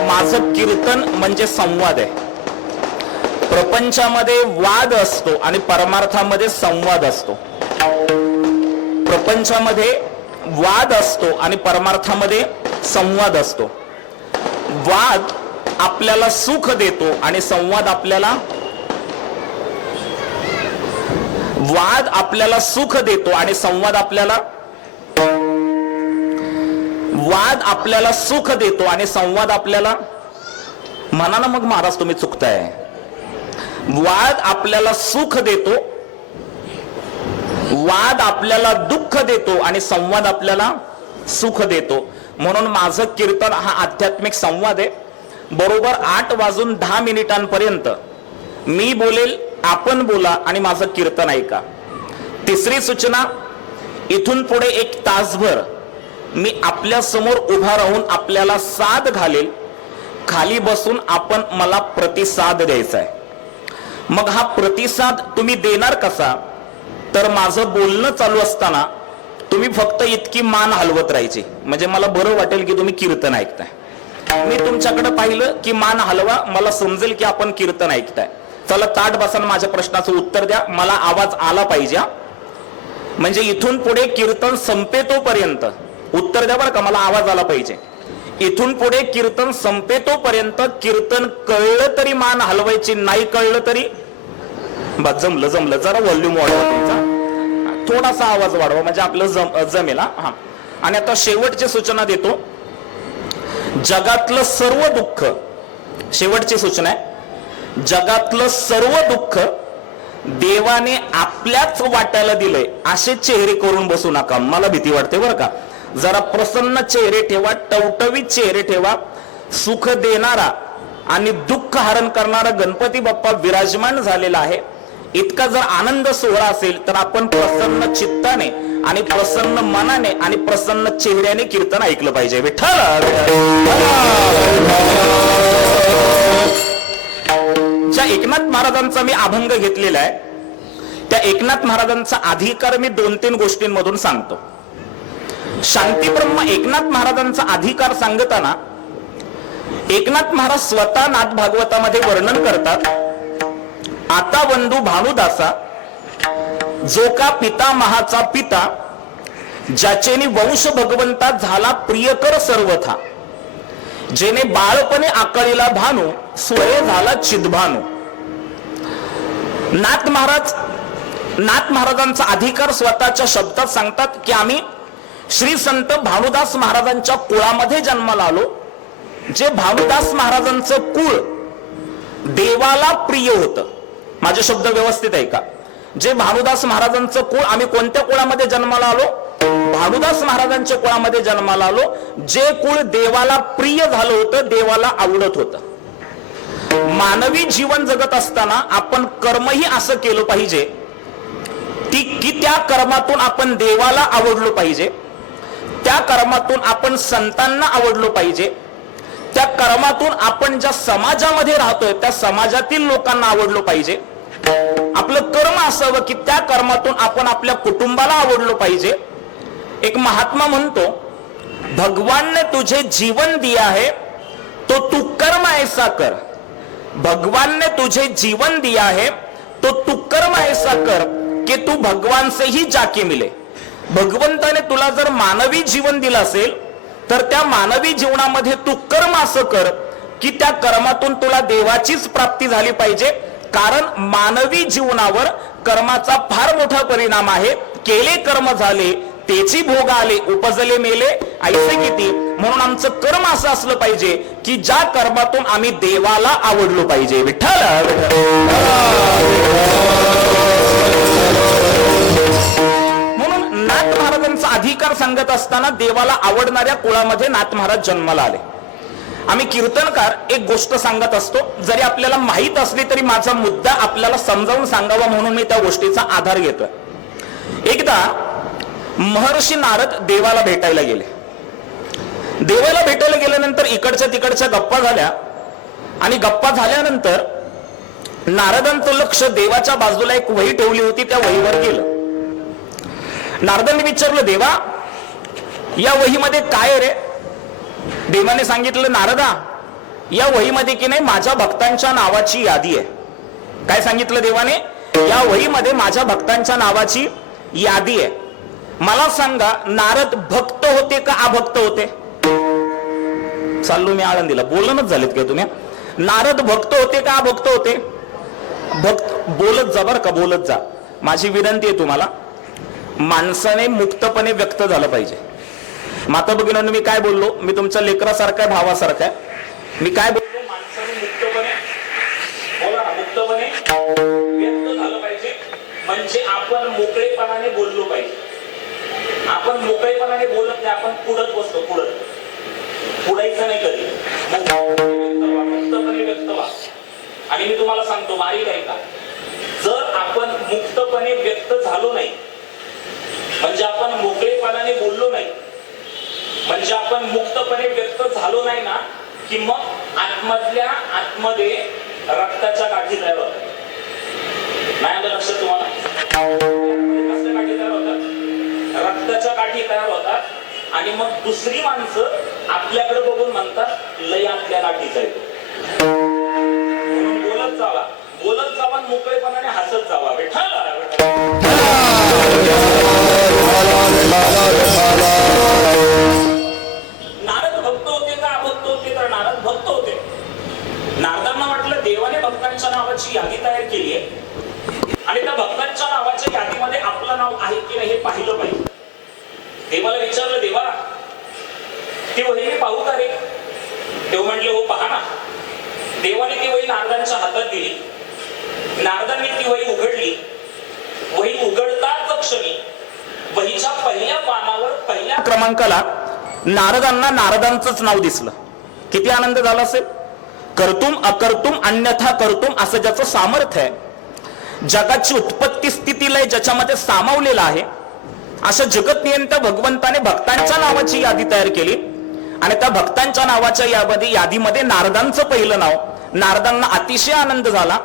माझं कीर्तन म्हणजे संवाद आहे. प्रपंचामध्ये वाद असतो आणि परमार्थामध्ये संवाद असतो. प्रपंचामध्ये वाद असतो आणि परमार्थामध्ये संवाद असतो. वाद आपल्याला सुख देतो आणि संवाद आपल्याला वाद आपल्याला सुख देतो आणि संवाद आपल्याला वाद आपल्याला सुख देतो आणि संवाद आपल्याला मनाला मग महाराज तुम्ही चुकताय. वाद आपल्याला सुख देतो. वाद आपल्याला दुःख देतो आणि संवाद आपल्याला सुख देतो. म्हणून माझं कीर्तन हा आध्यात्मिक संवाद आहे. बरोबर आठ वाजून दहा मिनिटांपर्यंत मी बोलेल आपण बोला आणि माझं कीर्तन ऐका. तिसरी सूचना इथून पुढे एक तासभर मी आपल्यासमोर उभा राहून आपल्याला साद घालेल. खाली बसून आपण मला प्रतिसाद द्यायचा आहे. मग हा प्रतिसाद तुम्ही देणार कसा? तर माझं बोलणं चालू असताना तुम्ही फक्त इतकी मान हलवत राहायची. म्हणजे मला बरं वाटेल की तुम्ही कीर्तन ऐकताय. मी तुमच्याकडे पाहिलं की मान हलवा मला समजेल की आपण कीर्तन ऐकताय. चला ताट बसन माझ्या प्रश्नाचं उत्तर द्या. मला आवाज आला पाहिजे म्हणजे इथून पुढे कीर्तन संपेतोपर्यंत उत्तर द्या बरं का मला आवाज आला पाहिजे. इथून पुढे कीर्तन संपेतोपर्यंत कीर्तन कळलं तरी मान हलवायची नाही कळलं तरी. बा जमलं जमलं. जरा व्हॉल्यूम वाढवा तुमचा. थोडासा आवाज वाढवा म्हणजे आपलं जम जमेल हा. आणि आता शेवटची सूचना देतो. जगातलं सर्व दुःख शेवटची सूचना आहे. जगातलं सर्व दुःख देवाने आपल्याच वाट्याला दिलंय. असे चेहरे करून बसू नका. मला भीती वाटते बरं का. जरा प्रसन्न चेहरे ठेवा टवटवीत चेहरे ठेवा सुख देणारा आणि दुःख हरण करणारा गणपती बाप्पा विराजमान झालेला आहे. इतका जर आनंद सोहळा असेल तर आपण प्रसन्न चित्ताने आणि प्रसन्न मनाने आणि प्रसन्न चेहऱ्याने कीर्तन ऐकलं पाहिजे. विठ्ठल! ज्या एकनाथ महाराजांचा मी अभंग घेतलेला आहे त्या एकनाथ महाराजांचा अधिकार मी दोन तीन गोष्टींमधून सांगतो. शांतीब्रह्म एकनाथ महाराजांचा अधिकार सांगताना एकनाथ महाराज स्वतः नाथ भागवतामध्ये वर्णन करतात आता बंधू भानुदासा जो का पिता महाचा पिता ज्याचेनी वंश भगवंता झाला प्रियकर सर्वथा जेने बाळपणे आकळीला भानू स्वय झाला चिद्भानू. नाथ महाराज नाथ महाराजांचा अधिकार स्वतःच्या शब्दात सांगतात की आम्ही श्री संत भानुदास महाराजांच्या कुळामध्ये जन्माला आलो. जे भानुदास महाराजांचं कुळ देवाला प्रिय होतं. माझे शब्द व्यवस्थित आहे का? जे भानुदास महाराजांचं कुळ आम्ही कोणत्या कुळामध्ये जन्माला आलो? भानुदास महाराजांच्या कुळामध्ये जन्माला आलो. जे कुळ देवाला प्रिय झालं होतं देवाला आवडत होतं. मानवी जीवन जगत असताना आपण कर्मही असं केलं पाहिजे ती की त्या कर्मातून आपण देवाला आवडलो पाहिजे. त्या कर्मातून आपण संतांना आवडलो पाहिजे. त्या कर्मातून आपण ज्या समाजामध्ये राहतोय त्या समाजातील लोकांना आवडलो पाहिजे. आपलं कर्म असावं की त्या कर्मातून आपण आपल्या कुटुंबाला आवडलो पाहिजे. एक महात्मा म्हणतो भगवानने तुझे जीवन दिया है तो तू कर्म ऐसा कर. भगवानने तुझे जीवन दिया है तो तू कर्म ऐसा कर कि तू भगवान से ही जाके मिले. भगवंताने तुला जर मानवी जीवन दिलं असेल तर त्या मानवी जीवनामध्ये तू कर्म असं कर की त्या कर्मातून तुला देवाचीच प्राप्ती झाली पाहिजे. कारण मानवी जीवनावर कर्माचा फार मोठा परिणाम आहे. केले कर्म झाले तेची भोग आले उपजले मेले. ऐसे किती? म्हणून आमचं कर्म असं असलं पाहिजे की ज्या कर्मातून आम्ही देवाला आवडलो पाहिजे. विठ्ठल! अधिकार सांगत असताना देवाला आवडणाऱ्या कुळामध्ये नाथ महाराज जन्माला आले. आम्ही कीर्तनकार एक गोष्ट सांगत असतो जरी आपल्याला माहीत असली तरी माझा मुद्दा आपल्याला समजावून सांगावा म्हणून मी त्या गोष्टीचा आधार घेतोय. एकदा महर्षी नारद देवाला भेटायला गेले. देवाला भेटायला गेल्यानंतर इकडच्या तिकडच्या गप्पा झाल्या आणि गप्पा झाल्यानंतर नारदांचं लक्ष देवाच्या बाजूला एक वही ठेवली होती त्या वहीवर गेलं. नारदांनी विचारलं देवा या वहीमध्ये काय रे? देवाने सांगितलं नारदा या वहीमध्ये की नाही माझ्या भक्तांच्या नावाची यादी आहे. काय सांगितलं देवाने? या वहीमध्ये माझ्या भक्तांच्या नावाची यादी आहे. मला सांगा नारद भक्त होते का अभक्त होते? चाललो मी आळंदीला. बोलणच झालेत काय तुम्ही? नारद भक्त होते का अभक्त होते? भक्त बोलत जा बर का बोलत जा. माझी विनंती आहे तुम्हाला माणसाने मुक्तपणे व्यक्त झालं पाहिजे. माता भगिनींनो मी काय बोललो? मी तुमच्या लेकरासारखा भावासारखा मी काय बोललो? माणसाने मुक्तपणे बोला ना मुक्तपणे व्यक्त झालं पाहिजे. म्हणजे आपण मोकळेपणाने बोललो पाहिजे. आपण मोकळेपणाने बोलत नाही आपण पुढत बसतो पुढत पुढायचं नाही कधी. मुक्तपणे व्यक्त व्हा. आणि मी तुम्हाला सांगतो बारीक आहे का? जर आपण मुक्तपणे व्यक्त झालो नाही म्हणजे आपण मोकळेपणाने बोललो नाही. म्हणजे आपण मुक्तपणे व्यक्त झालो नाही ना की मग आतमधल्या आतमध्ये रक्ताच्या गाठी तयार होतात. नाही आलं लक्षात तुम्हाला? कसल्या गाठी तयार होतात? रक्ताच्या गाठी तयार होतात आणि मग दुसरी माणसं आपल्याकडे बघून म्हणतात लय आपल्या गाठीचा आहे म्हणून बोलत जावा. बोलत जावा मोकळेपणाने हसत जावा. बेठा आणि त्या भक्तांच्या नावाच्या यादीमध्ये आपलं नाव आहे की नाही हे पाहिलं पाहिजे. देवाला विचारलं देवा ती वही मी पाहू का रे? देव म्हणले हो पहा ना. देवाने ती वही नारदांच्या हातात दिली. नारदांनी ती वही उघडली. वही उघडताच क्षणी वहीच्या पहिल्या पानावर पहिल्या क्रमांकाला नारदांना नारदांचंच नाव दिसलं. किती आनंद झाला असेल? कर्तुम अकर्तुम अन्यथा कर्तुम असं ज्याचं सामर्थ्य आहे जगाची उत्पत्ती स्थिती लय ज्याच्यामध्ये सामावलेलं आहे. असं जगत नियंत्र भगवंताने भक्तांच्या नावाची यादी तयार केली. आणि त्या भक्तांच्या नावाच्या यामध्ये यादीमध्ये नारदांचं पहिलं नाव. नारदांना अतिशय आनंद झाला.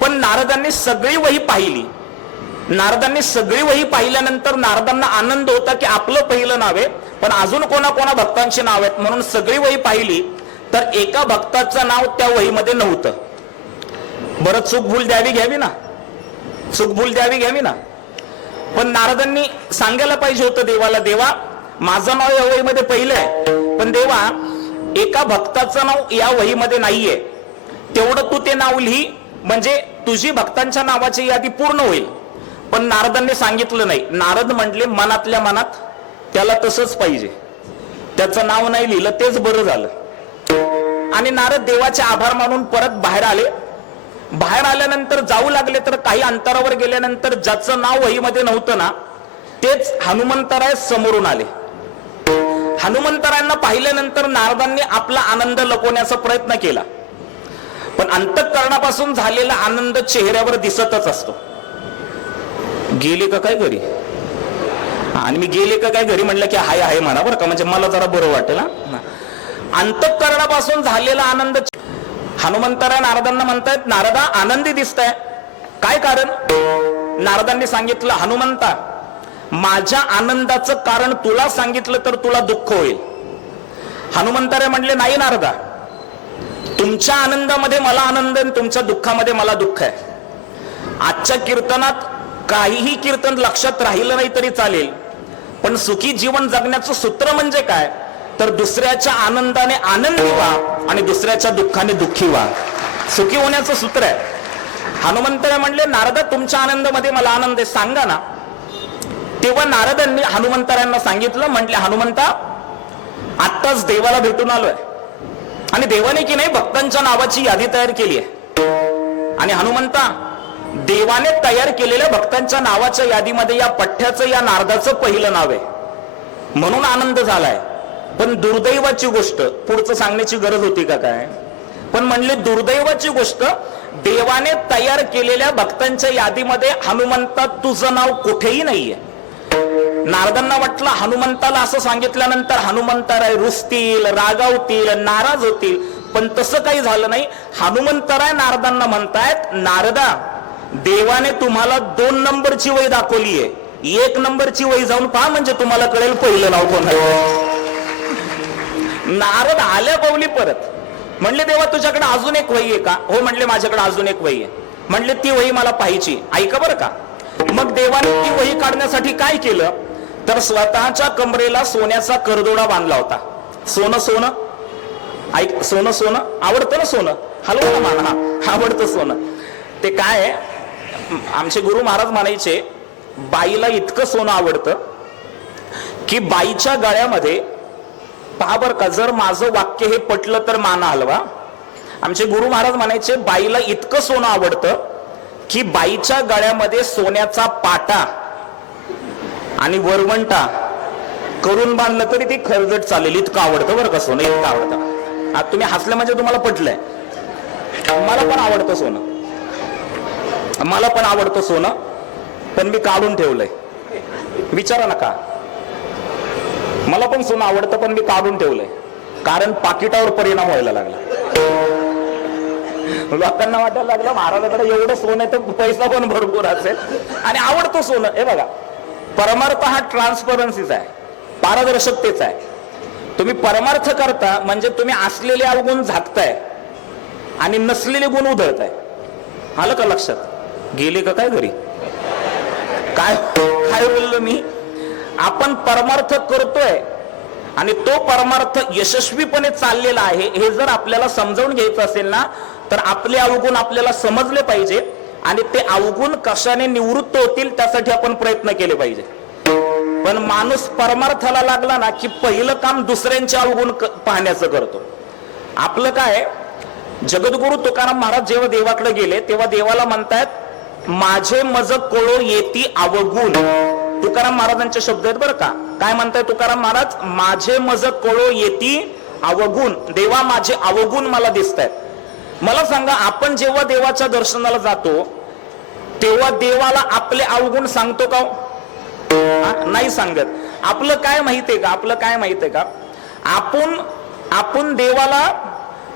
पण नारदांनी सगळी वही पाहिली. नारदांनी सगळी वही पाहिल्यानंतर नारदांना आनंद होता की आपलं पहिलं नाव आहे. पण अजून कोणा कोणा भक्तांची नाव आहेत म्हणून सगळी वही पाहिली. तर एका भक्ताचं नाव त्या वहीमध्ये नव्हतं. बरं चूक भूल द्यावी घ्यावी ना? चुकभूल द्यावी घ्यावी ना. पण नारदांनी सांगायला पाहिजे होतं देवाला देवा माझं नाव या वहीमध्ये पहिलं आहे पण देवा एका भक्ताचं नाव या वहीमध्ये नाहीये. तेवढं तू ते नाव लिही म्हणजे तुझी भक्तांच्या नावाची यादी पूर्ण होईल. पण नारदांनी सांगितलं नाही. नारद म्हटले मनातल्या मनात त्याला तसंच पाहिजे. त्याचं नाव नाही लिहिलं तेच बरं झालं. आणि नारद देवाचे आभार मानून परत बाहेर आले. बाहेर आल्यानंतर जाऊ लागले तर काही अंतरावर गेल्यानंतर ज्याचं नाव वहीमध्ये नव्हतं ना तेच हनुमंतराय समोरून आले. हनुमंतरायांना पाहिल्यानंतर नारदांनी आपला आनंद लपवण्याचा प्रयत्न केला. पण अंतःकरणापासून झालेला आनंद चेहऱ्यावर दिसतच असतो. गेले का काय घरी? आणि मी गेले का काय घरी म्हणलं की हाय हाय म्हणा बरं का म्हणजे मला जरा बरं वाटेल हा. अंतःकरणापासून झालेला आनंद हनुमंतराय नारदांना म्हणतायत नारदा आनंदी दिसताय. काय कारण? नारदांनी सांगितलं हनुमंता माझ्या आनंदाचं कारण तुला सांगितलं तर तुला दुःख होईल. हनुमंतराय म्हणले नाही नारदा तुमच्या आनंदामध्ये मला आनंद आणि तुमच्या दुःखामध्ये मला दुःख आहे. आजच्या कीर्तनात काहीही कीर्तन लक्षात राहिलं नाही तरी चालेल पण सुखी जीवन जगण्याचं सूत्र म्हणजे काय? तर दुसऱ्याच्या आनंदाने आनंदी व्हा आणि दुसऱ्याच्या दुःखाने दुःखी व्हा. सुखी होण्याचं सूत्र आहे. हनुमंताने म्हणले नारदा तुमच्या आनंदामध्ये मला आनंद आहे. सांगा ना. तेव्हा नारदांनी हनुमंतरांना सांगितलं म्हटले हनुमंता आत्ताच देवाला भेटून आलोय. आणि देवाने की नाही भक्तांच्या नावाची यादी तयार केली आहे. आणि हनुमंता देवाने तयार केलेल्या भक्तांच्या नावाच्या यादीमध्ये या पठ्ठ्याचं या नारदाचं पहिलं नाव आहे. म्हणून आनंद झालाय. पण दुर्दैवाची गोष्ट पुढचं सांगण्याची गरज होती का काय? पण म्हणले दुर्दैवाची गोष्ट देवाने तयार केलेल्या भक्तांच्या यादीमध्ये हनुमंता तुझं नाव कुठेही नाहीये. नारदांना वाटलं हनुमंताला असं सांगितल्यानंतर हनुमंतराय रुसतील रागावतील नाराज होतील. पण तसं काही झालं नाही. हनुमंतराय नारदांना म्हणतायत नारदा देवाने तुम्हाला दोन नंबरची वय दाखवली आहे एक नंबरची वय जाऊन पहा म्हणजे तुम्हाला कळेल पहिलं नाव कोण आहे. नारद आल्या पावली परत. म्हणले देवा तुझ्याकडे अजून एक वही आहे का? हो म्हणले माझ्याकडे अजून एक वही आहे. म्हणले ती वही मला पाहिजे. ऐका बरं का. मग देवाने ती वही काढण्यासाठी काय केलं? तर स्वतःच्या कमरेला सोन्याचा करदोडा बांधला होता. सोनं सोनं? ऐक सोनं सोनं? आवडतं ना सोनं? हलव ना मान हा आवडतं सोनं. ते काय आहे, आमचे गुरु महाराज म्हणायचे बाईला इतकं सोनं आवडतं की बाईच्या गळ्यामध्ये पहा बर का जर माझं वाक्य हे पटलं तर माना हलवा. आमचे गुरु महाराज म्हणायचे बाईला इतकं सोनं आवडतं की बाईच्या गळ्यामध्ये सोन्याचा पाटा आणि वरवंटा करून बांधलं तरी ती खरजट चालेल. इतकं आवडतं बरं का सोनं इतकं आवडतं. आता तुम्ही हसलं म्हणजे तुम्हाला पटलंय. मला पण आवडतं सोनं. मला पण आवडतं सोनं पण मी काढून ठेवलंय. विचारा नका. मला पण सोनं आवडतं पण मी काढून ठेवलंय. कारण पाकिटावर परिणाम व्हायला लागला. लोकांना वाटायला लागलं महाराजाकडे एवढं सोनं आहे तर पैसा पण भरपूर असेल. आणि आवडतं सोनं. हे बघा परमार्थ हा ट्रान्सपरन्सीचा आहे. पारदर्शकतेचा आहे. तुम्ही परमार्थ करता म्हणजे तुम्ही असलेले अवगुण झाकताय आणि नसलेले गुण उधळताय. आलं का लक्षात? गेले का काय घरी? काय काय बोललो मी? आपण परमार्थ करतोय आणि तो परमार्थ यशस्वीपणे चाललेला आहे हे जर आपल्याला समजावून घ्यायचं असेल ना तर आपले अवगुण आपल्याला समजले पाहिजे आणि ते अवगुण कशाने निवृत्त होतील त्यासाठी आपण प्रयत्न केले पाहिजे. पण माणूस परमार्थाला लागला ना की पहिलं काम दुसऱ्यांचे अवगुण पाहण्याचं करतो. आपलं काय जगद्गुरु तुकाराम महाराज जेव्हा देवाकडे गेले तेव्हा देवाला म्हणतायत माझे मज कोळो येती अवगुण. तुकाराम महाराजांचे शब्द आहेत बरं का. काय म्हणताय तुकाराम महाराज? माझे मज कळो येती अवगुण. देवा माझे अवगुण मला दिसत आहेत मला सांगा आपण जेव्हा देवाच्या दर्शनाला जातो तेव्हा देवाला आपले अवगुण सांगतो का हो? नाही सांगत. आपलं काय माहितीये का? आपलं काय माहितीये का? आपण आपण देवाला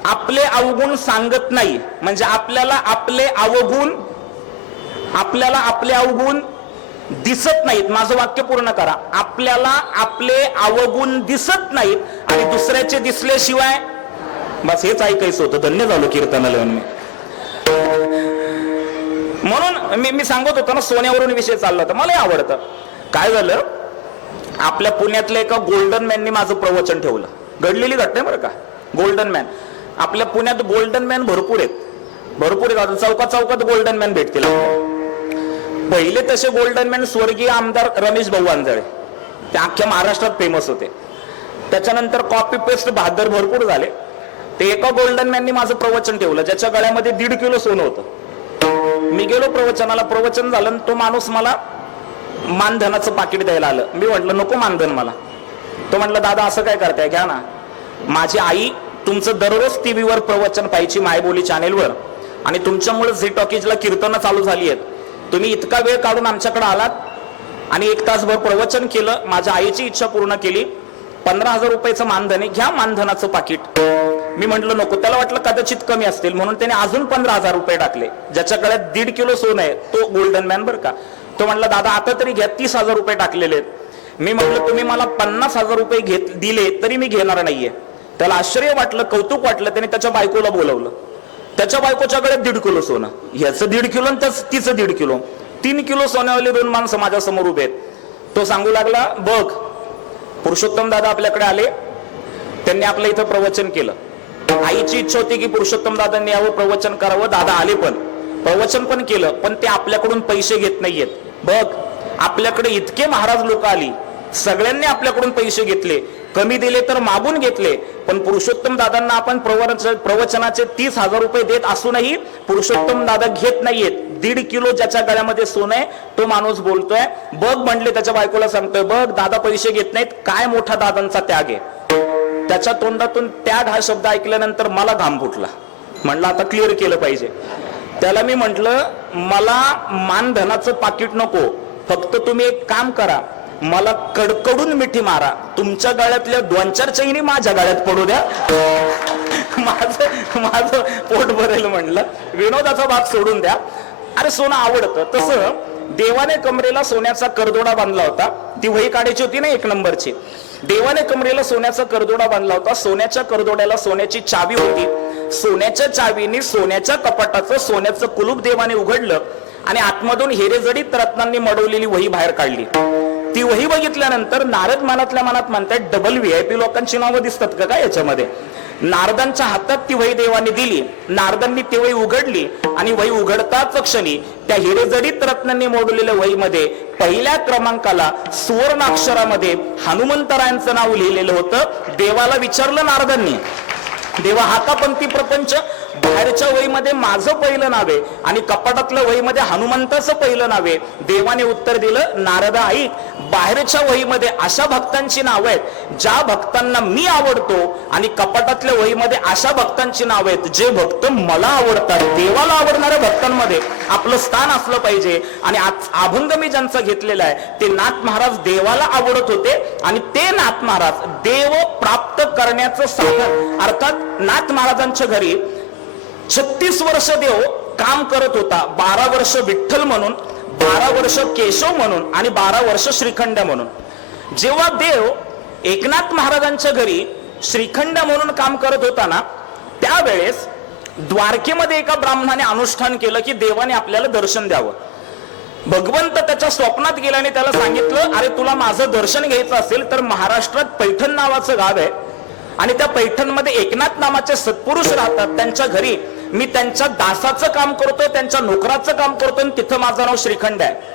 आपले अवगुण सांगत नाही. म्हणजे आपल्याला आपले अवगुण आपल्याला आपले अवगुण दिसत नाहीत. माझं वाक्य पूर्ण करा. आपल्याला आपले अवगुण दिसत नाहीत आणि दुसऱ्याचे दिसल्याशिवाय बस हेच ऐकायचं होतं. धन्य झालो कीर्तनाला मी म्हणून मी मी सांगत होतो ना सोन्यावरून विषय चालला होता. मला आवडतं. काय झालं? आपल्या पुण्यातल्या एका गोल्डन मॅननी माझं प्रवचन ठेवलं. घडलेली घटना आहे बरं का? Golden man. आपल्या पुण्यात गोल्डन मॅन भरपूर आहेत. भरपूर आहेत. आता चौकात चौकात गोल्डन मॅन भेटतील आपल्याला. पहिले तसे गोल्डन मॅन स्वर्गीय आमदार रमेश भाऊ ते अख्ख्या महाराष्ट्रात फेमस होते. त्याच्यानंतर कॉपी पेस्ट बहादर भरपूर झाले. ते एका गोल्डन मॅननी माझं प्रवचन ठेवलं ज्याच्या गळ्यामध्ये दीड किलो सोनं होतं. मी गेलो प्रवचनाला प्रवचन झालं आणि तो माणूस मला मानधनाचं पाकिट द्यायला आलं. मी म्हटलं नको मानधन मला. तो म्हटलं दादा असं काय करताय? घ्या ना. माझी आई तुमचं दररोज टीव्हीवर प्रवचन पाहिजे मायबोली चॅनेलवर आणि तुमच्यामुळे झी टॉकीजला कीर्तनं चालू झाली आहेत. तुम्ही इतका वेळ काढून आमच्याकडे आलात आणि एक तासभर प्रवचन केलं माझ्या आईची इच्छा पूर्ण केली. पंधरा हजार रुपयाचं मानधन आहे घ्या मानधनाचं पाकिट. मी म्हटलं नको. त्याला वाटलं कदाचित कमी असतील म्हणून त्याने अजून पंधरा हजार रुपये टाकले. ज्याच्याकडे दीड किलो सोनं आहे तो गोल्डन मॅन बरं का. तो म्हटलं दादा आता तरी घ्या तीस हजार रुपये टाकलेले आहेत. मी म्हटलं तुम्ही मला पन्नास हजार रुपये घेत दिले तरी मी घेणार नाहीये. त्याला आश्चर्य वाटलं कौतुक वाटलं त्याने त्याच्या बायकोला बोलवलं. त्याच्या बायकोच्याकडे दीड किलो सोनं. ह्याचं दीड किलो आणि त्याच तिचं दीड किलो. तीन किलो सोन्यावाले दोन माणसं माझ्यासमोर उभे आहेत. तो सांगू लागला बघ पुरुषोत्तम दादा आपल्याकडे आले. त्यांनी आपलं इथं प्रवचन केलं. आईची इच्छा होती की पुरुषोत्तम दादांनी यावं प्रवचन करावं दादा आले पण. प्रवचन पण केलं पण ते आपल्याकडून पैसे घेत नाहीयेत. बघ आपल्याकडे इतके महाराज लोक आली. सगळ्यांनी आपल्याकडून पैसे घेतले. कमी दिले तर मागून घेतले. पण पुरुषोत्तम दादांना आपण प्रवचन प्रवचनाचे तीस हजार रुपये देत असूनही पुरुषोत्तम दादा घेत नाहीयेत. दीड किलो ज्याच्या गळ्यामध्ये सोनं आहे तो माणूस बोलतोय बघ म्हणले त्याच्या बायकोला सांगतोय बघ दादा पैसे घेत नाहीत काय मोठा दादांचा त्याग आहे. त्याच्या तोंडातून त्याग हा शब्द ऐकल्यानंतर मला घाम फुटला. म्हणलं आता क्लिअर केलं पाहिजे. त्याला मी म्हंटल मला मानधनाचं पाकिट नको फक्त तुम्ही एक काम करा मला कडकडून मिठी मारा. तुमच्या गळ्यातल्या दोन चार चैनी माझ्या गळ्यात पडू द्या. माझं माझं पोट भरेल म्हणलं. विनोदाचा भाग सोडून द्या. अरे सोनं आवडतं. तसं देवाने कमरेला सोन्याचा करदोडा बांधला होता. ती वही काढायची होती ना एक नंबरची. देवाने कमरेला सोन्याचा करदोडा बांधला होता. सोन्याच्या करदोड्याला सोन्याची चावी होती. सोन्याच्या चावीने सोन्याच्या कपाटाचं सोन्याचं कुलूप देवाने उघडलं आणि आतमधून हेरेजडीत रत्नांनी मडवलेली वही बाहेर काढली. ती वही बघितल्यानंतर नारद मनातल्या मनात म्हणतात डबल व्हीआयपी लोकांची नावं दिसतात का काय याच्यामध्ये? नारदांच्या हातात ती वही देवाने दिली नारदांनी ती वही उघडली आणि वही उघडताच क्षणी त्या हिरेजडीत रत्नांनी मोडलेल्या वहीमध्ये पहिल्या क्रमांकाला सुवर्णाक्षरामध्ये हनुमंतरायांचं नाव लिहिलेलं होतं. देवाला विचारलं नारदांनी देवा हा पंक्ती प्रपंच? बाहेरच्या वहीमध्ये माझं पहिलं नाव आहे आणि कपाटातल्या वहीमध्ये हनुमंताचं पहिलं नाव आहे. देवाने उत्तर दिलं नारदा ऐक बाहेरच्या वहीमध्ये अशा भक्तांची नावं आहेत ज्या भक्तांना मी आवडतो आणि कपाटातल्या वहीमध्ये अशा भक्तांची नावं आहेत जे भक्त मला आवडतात. देवाला आवडणाऱ्या भक्तांमध्ये आपलं स्थान असलं पाहिजे. आणि आज अभंग मी ज्यांचा घेतलेला आहे ते नाथ महाराज देवाला आवडत होते आणि ते नाथ महाराज देव प्राप्त करण्याचं साधन अर्थात नाथ महाराजांच्या घरी छत्तीस वर्ष देव काम करत होता. बारा वर्ष विठ्ठल म्हणून बारा वर्ष केशव म्हणून आणि बारा वर्ष श्रीखंड म्हणून. जेव्हा देव एकनाथ महाराजांच्या घरी श्रीखंड म्हणून काम करत होता ना त्यावेळेस द्वारकेमध्ये एका ब्राह्मणाने अनुष्ठान केलं की देवाने आपल्याला दर्शन द्यावं. भगवंत त्याच्या स्वप्नात गेल्याने त्याला सांगितलं अरे तुला माझं दर्शन घ्यायचं असेल तर महाराष्ट्रात पैठण नावाचं गाव आहे. आणि त्या पैठणमध्ये एकनाथ नामाचे सत्पुरुष राहतात. त्यांच्या घरी मी त्यांच्या दासाचं काम करतो त्यांच्या नोकराचं काम करतो आणि तिथं माझं नाव श्रीखंड आहे.